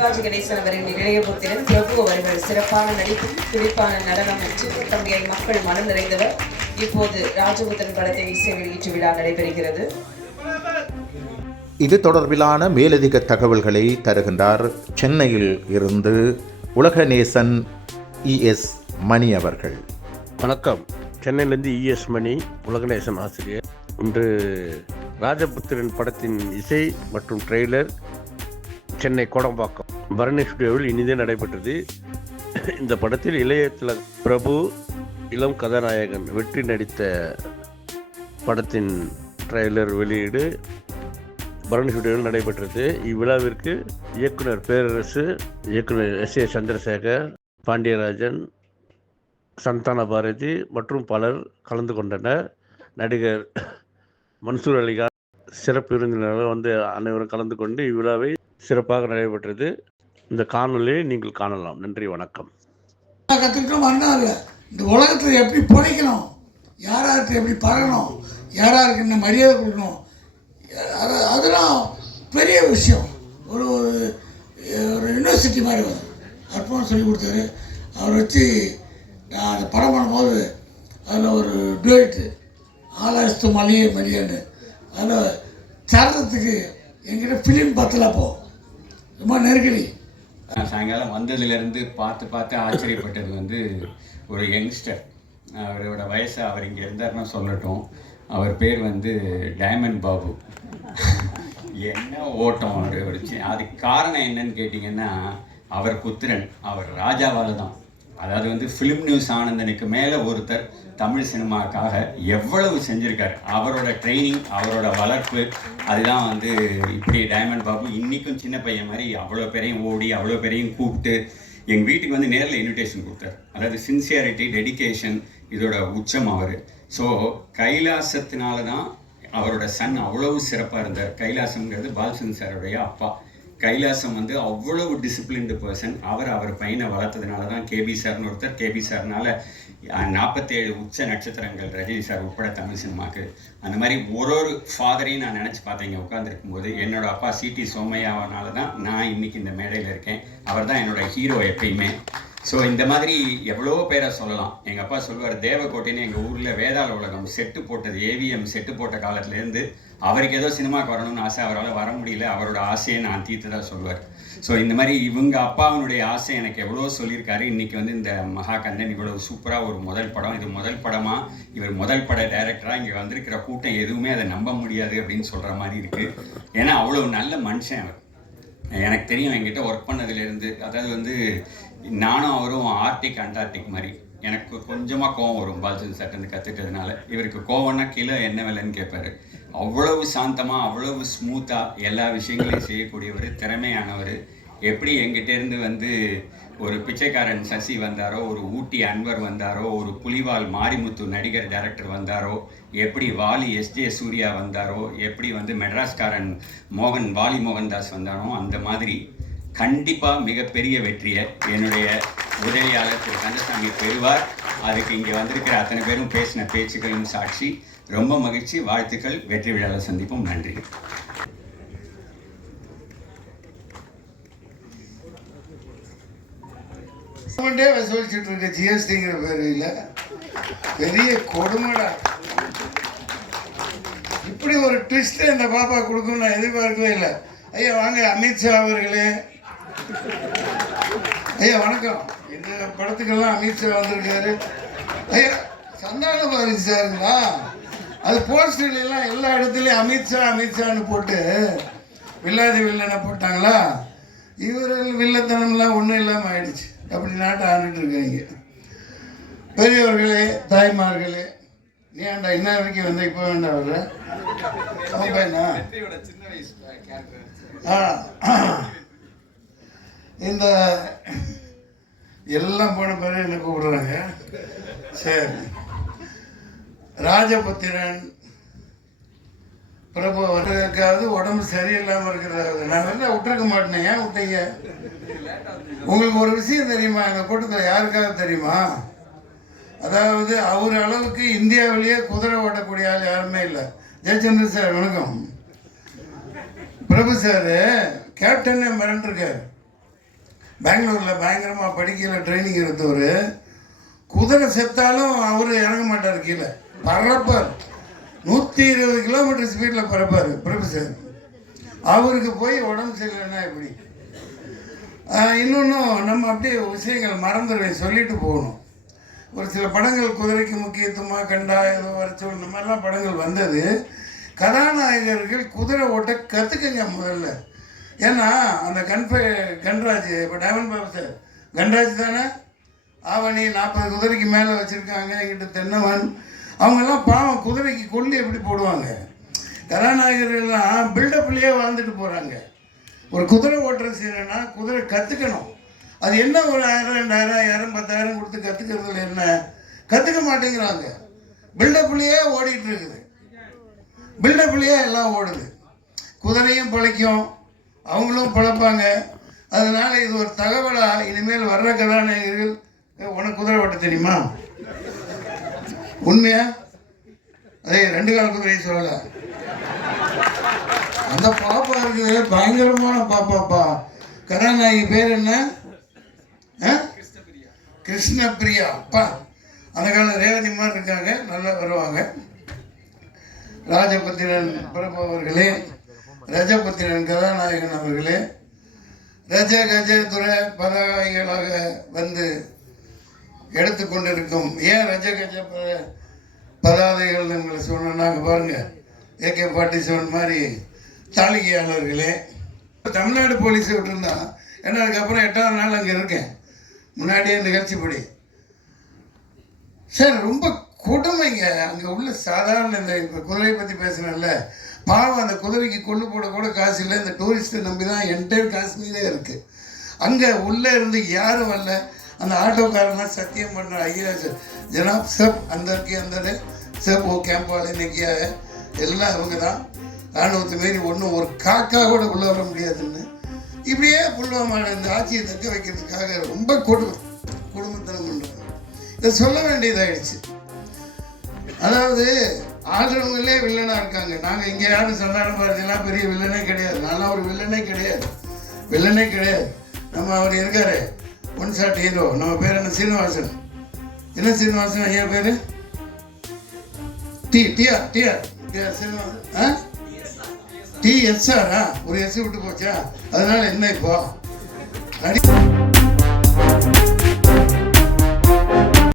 சிவாஜி கணேசன் அவரின் இளையபுத்திரன் பிரபு அவர்கள் சிறப்பான நடிப்பும் துடிப்பான நடனம் சின்ன தம்பியை மக்கள் மனம் நிறைந்தவர். இப்போது ராஜபுத்திரன் படத்தின் இசை வெளியீட்டு விழா நடைபெறுகிறது. இது தொடர்பிலான மேலதிக தகவல்களை தருகின்றார் சென்னையில் இருந்து உலகநேசன் இஎஸ் மணி அவர்கள். வணக்கம். சென்னையிலேருந்து இஎஸ் மணி உலகநேசன் ஆசிரியர். இன்று ராஜபுத்திரன் படத்தின் இசை மற்றும் ட்ரெய்லர் சென்னை கோடம்பாக்கம். பரணி ஸ்டுடியோவில் இனிதே நடைபெற்றது. இந்த படத்தில் இளைய திலக் பிரபு இளம் கதாநாயகன் வெற்றி நடித்த படத்தின் ட்ரெய்லர் வெளியீடு பரணி ஸ்டுடியோவில் நடைபெற்றது. இவ்விழாவிற்கு இயக்குனர் பேரரசு இயக்குனர் எஸ் ஏ சந்திரசேகர் பாண்டியராஜன் சந்தான பாரதி மற்றும் பலர் கலந்து கொண்டனர். நடிகர் மன்சூர் அலிகான் சிறப்பு விருந்தினர்கள் வந்து அனைவரும் கலந்து கொண்டு இவ்விழாவை சிறப்பாக நடைபெற்றது. இந்த காணொலியை நீங்கள் காணலாம். நன்றி வணக்கம். கற்றுக்கிட்டோம் வந்தாங்க. இந்த உலகத்தில் எப்படி பிழைக்கணும் யார் யாருக்கு எப்படி பழகணும்? யார் யாருக்கு என்ன மரியாதை கொடுக்கணும்? அது அதெல்லாம் பெரிய விஷயம். ஒரு ஒரு ஒரு யூனிவர்சிட்டி மாதிரி வரும். அற்புதம் சொல்லி கொடுத்தாரு. அவர் வச்சு நான் அந்த படம் பண்ணும்போது அதில் ஒரு டுவேட்டு ஆலாயிரத்து மளிகை மளிகைன்னு அதில் சரணத்துக்கு எங்கிட்ட ஃபிலிம் பத்தலை அப்போது ரொம்ப நெருக்கடி. சாயங்காலம் வந்ததுலேருந்து பார்த்து பார்த்து ஆச்சரியப்பட்டது வந்து ஒரு யங்ஸ்டர் அவரோட வயசு அவர் இங்கே இருந்தார்னா சொல்லட்டும். அவர் பேர் வந்து டைமண்ட் பாபு என்ன ஓட்டம் அவர் அதுக்கு காரணம் என்னன்னு கேட்டிங்கன்னா அவர் புத்திரன் அவர் ராஜாவால் தான் அதாவது வந்து ஃபிலிம் நியூஸ் ஆனந்தனுக்கு மேலே ஒருத்தர் தமிழ் சினிமாக்காக எவ்வளவு செஞ்சுருக்காரு. அவரோட ட்ரைனிங் அவரோட வளர்ப்பு அதுதான் வந்து இப்படி டைமண்ட் பாபு இன்றைக்கும் சின்ன பையன் மாதிரி அவ்வளோ பேரையும் ஓடி அவ்வளோ பேரையும் கூப்பிட்டு எங்கள் வீட்டுக்கு வந்து நேரில் இன்விடேஷன் கொடுத்தார். அதாவது சின்சியாரிட்டி டெடிகேஷன் இதோட உச்சம் அவர். ஸோ கைலாசத்தினால தான் அவரோட சன் அவ்வளவு சிறப்பாக இருந்தார். கைலாசம்ங்கிறது பால்சன் சாருடைய அப்பா. கைலாசம் வந்து அவ்வளவு டிசிப்ளின்டு பர்சன் அவர் அவர் பையனை வளர்த்ததுனால தான் கேபி சார்னு ஒருத்தர். கேபி சார்னால நாற்பத்தேழு உச்ச நட்சத்திரங்கள் ரஜினி சார் உட்பட தமிழ் சினிமாக்கு. அந்த மாதிரி ஒரு ஒரு ஃபாதரையும் நான் நினச்சி பார்த்தீங்க உட்காந்துருக்கும் போது என்னோட அப்பா சிடி சோமையாவனால தான் நான் இன்னைக்கு இந்த மேடையில் இருக்கேன். அவர் தான் என்னோட ஹீரோ எப்பயுமே. ஸோ இந்த மாதிரி எவ்வளோ பேரை சொல்லலாம். எங்கள் அப்பா சொல்லுவார் தேவக்கோட்டைன்னு எங்கள் ஊரில் வேதாள உலகம் செட்டு போட்டது ஏவிஎம் செட்டு போட்ட காலத்துலேருந்து அவருக்கு ஏதோ சினிமாக்கு வரணும்னு ஆசை அவரால் வர முடியல. அவரோட ஆசையை நான் தீர்த்ததாக சொல்லுவார். ஸோ இந்த மாதிரி இவங்க அப்பாவினுடைய ஆசை எனக்கு எவ்வளோ சொல்லியிருக்காரு. இன்றைக்கி வந்து இந்த மகாகந்தன் இவ்வளோ சூப்பராக ஒரு முதல் படம். இது முதல் படமாக இவர் முதல் பட டைரக்டராக இங்கே வந்திருக்கிற கூட்டம் எதுவுமே அதை நம்ப முடியாது அப்படின்னு சொல்கிற மாதிரி இருக்குது ஏன்னா அவ்வளோ நல்ல மனுஷன் அவர். எனக்கு தெரியும் என்கிட்ட ஒர்க் பண்ணதுலேருந்து அதாவது வந்து நானும் அவரும் ஆர்டிக் அண்டார்டிக் மாதிரி. எனக்கு கொஞ்சமாக கோவம் வரும் பால்சன் சட்டன்னு கற்றுட்டதுனால இவருக்கு கோவம்னா கீழே என்ன விலைன்னு கேட்பாரு. அவ்வளவு சாந்தமாக அவ்வளவு ஸ்மூத்தாக எல்லா விஷயங்களையும் செய்யக்கூடியவர் திறமையானவர். எப்படி எங்கிட்டேருந்து வந்து ஒரு பிச்சைக்காரன் சசி வந்தாரோ ஒரு ஊட்டி அன்வர் வந்தாரோ ஒரு புலிவால் மாரிமுத்து நடிகர் டைரக்டர் வந்தாரோ எப்படி வாலி எஸ்ஜே சூர்யா வந்தாரோ எப்படி வந்து மெட்ராஸ்காரன் மோகன் வாலி மோகன்தாஸ் வந்தானோ அந்த மாதிரி கண்டிப்பாக மிகப்பெரிய வெற்றியை என்னுடைய உதவியாளர் திரு கந்தசாமி பெறுவார். அதுக்கு இங்கே வந்திருக்கிற அத்தனை பேரும் பேசின பேச்சுக்களும் சாட்சி. ரொம்ப மகிழ்ச்சி. வாழ்த்துக்கள். வெற்றி விழாவில் சந்திப்போம். நன்றி. கவர்மெண்டே வசூலிச்சுட்டு இருக்க ஜிஎஸ்டிங்கிற பேரில் பெரிய கொடுமைடா. இப்படி ஒரு ட்விஸ்ட் இந்த பாப்பா கொடுக்கும்னு நான் எதிர்பார்க்கவே இல்லை. ஐயா வாங்க அமித்ஷா அவர்களே. ஐயா வணக்கம். இந்த படத்துக்கெல்லாம் அமித்ஷா வந்திருக்காரு. ஐயா சந்தான பாரதி சாருங்களா? அது போஸ்டர்லாம் எல்லா இடத்துலையும் அமித்ஷா அமித்ஷான்னு போட்டு வில்லாதி வில்லனை போட்டாங்களா? இவர் வில்லத்தனம்லாம் ஒன்றும் இல்லாமல் ஆயிடுச்சு. அப்படி நாட்டை ஆண்டுட்டு இருக்காங்க. பெரியவர்களே தாய்மார்களே நீ ஆண்டா இன்ன வரைக்கும் வந்து இப்போ வேண்டாம் வர்ற? அவன் பையனா? ஆ. இந்த எல்லாம் போன பிறகு என்ன கூப்பிடுறாங்க? சரி. ராஜபுத்திரன் பிரபு அவர்களுக்காவது உடம்பு சரியில்லாமல் இருக்கிறதாவது. நான் வந்து விட்டுருக்க மாட்டேன் ஏன் விட்டீங்க? உங்களுக்கு ஒரு விஷயம் தெரியுமா? இந்த கூட்டத்தில் யாருக்காவது தெரியுமா? அதாவது அவர் அளவுக்கு இந்தியாவிலேயே குதிரை ஓட்டக்கூடிய ஆள் யாருமே இல்லை. ஜெயச்சந்திர சார் வணக்கம். பிரபு சார் கேப்டனே மிரண்டிருக்கார். பெங்களூரில் பயங்கரமாக படிக்கல ட்ரைனிங் எடுத்தவர். குதிரை செத்தாலும் அவர் இறங்க மாட்டார் கீழே. பறப்பார். நூற்றி இருபது கிலோமீட்டர் ஸ்பீடில் பறப்பார் ப்ரொஃபஸர் அவருக்கு போய் உடம்பு சரியில்லைன்னா எப்படி? இன்னொன்றும் நம்ம அப்படியே விஷயங்கள் மறந்துடுவேன் சொல்லிட்டு போகணும். ஒரு சில படங்கள் குதிரைக்கு முக்கியத்துவமாக கண்டா ஏதோ வரைச்சோம் இந்த மாதிரிலாம் படங்கள் வந்தது. கதாநாயகர்கள் குதிரை ஓட்ட கற்றுக்குங்க முதல்ல. ஏன்னா அந்த கண்பே கன்ராஜ் இப்போ டைமண்ட் பாபு சார். கன்ராஜ் தானே? ஆவணி நாற்பது குதிரைக்கு மேலே வச்சுருக்காங்க எங்கிட்ட தென்னவன். அவங்கெல்லாம் பாவம் குதிரைக்கு கொல்லி எப்படி போடுவாங்க? கதாநாயகர்கள்லாம் பில்டப்லேயே வாழ்ந்துட்டு போகிறாங்க ஒரு குதிரை ஓட்டுறது செய்யணும்னா குதிரை கற்றுக்கணும் அது என்ன ஒரு ஆயிரம் ரெண்டாயிரம் ஆயிரம் பத்தாயிரம் கொடுத்து கற்றுக்கிறதுல என்ன? கற்றுக்க மாட்டேங்கிறாங்க. பில்டப்லேயே ஓடிட்டு இருக்குது. பில்டப்லேயே எல்லாம் ஓடுது. குதிரையும் பிழைக்கும். அவங்களும் பிழைப்பாங்க. அதனால் இது ஒரு தகவலாக இனிமேல் வர்ற கதாநாயகர்கள் உனக்கு குதிரை ஓட்ட தெரியுமா? உண்மையா? அதே ரெண்டு கால குதிரையை சொல்லலை. அந்த பாப்பா இருக்குது. பயங்கரமான பாப்பாப்பா. கதாநாயகி பேர் என்ன? ஆ? கிருஷ்ணபிரியா அப்பா. அந்த காலம் ரேவதி மாதிரி இருக்காங்க. நல்லா வருவாங்க. ராஜபுத்திரன் பிரபு அவர்களே. ரஜபுத்திரன் கதாநாயகன் அவர்களே. ரஜ கஜ துர பதாயிகளாக வந்து எடுத்துக்கொண்டிருக்கும். ஏன் ரஜ கஜ பதாதைகள் எங்களை சொன்னாங்க பாருங்க. ஏகே ஃபார்ட்டி செவன் மாதிரி தாளிகையாளர்களே. தமிழ்நாடு போலீஸ் விட்டுருந்தா ஏன்னா அதுக்கப்புறம் எட்டாவது நாள் அங்கே இருக்கேன். முன்னாடியே நிகழ்ச்சிப்படி. சார் ரொம்ப கொடுமைங்க. அங்கே உள்ள சாதாரண இந்த இப்போ குதிரையை பற்றி பேசுனேன்ல. பாவம் அந்த குதிரைக்கு கொள்ளு போட கூட காசு இல்லை. இந்த டூரிஸ்ட்டை நம்பி தான் என்டையர் காஷ்மீரே இருக்குது அங்கே உள்ளே இருந்து யாரும் வரல. அந்த ஆட்டோக்காரன்லாம் சத்தியம் பண்ணுற ஐயா சார் ஜனாப் சப் அந்தர்க்கு அந்த சப் ஓ கேம்ப் வாழை இன்னைக்கு எல்லாம் அவங்க தான் ராணுவத்தை மாரி ஒன்றும் ஒரு காக்கா கூட உள்ளே வர முடியாதுன்னு. இப்படியே புல்வாமாவில் இந்த ஆட்சியை தக்க வைக்கிறதுக்காக ரொம்ப கொடுமை குடும்பத்தனம் பண்ணுறாங்க இதை சொல்ல வேண்டியதாயிடுச்சு. அதாவது ஆடுறவங்களே வில்லனாக இருக்காங்க. நாங்கள் இங்கே யாரும் சந்தான பாரதியெல்லாம் பெரிய வில்லனே கிடையாது. நல்லா ஒரு வில்லனே கிடையாது. வில்லனே கிடையாது. நம்ம அவர் இருக்காரு. ஒன் ஷாட் ஹீரோ நம்ம பேர் என்ன? சீனிவாசன். என்ன சீனிவாசன்? ஐயா பேர்? T T R T R T R Srinivasan. ஆ? டி ஆ? ஒரு எஸ் விட்டு போச்சா? அதனால என்ன இப்போ? நடி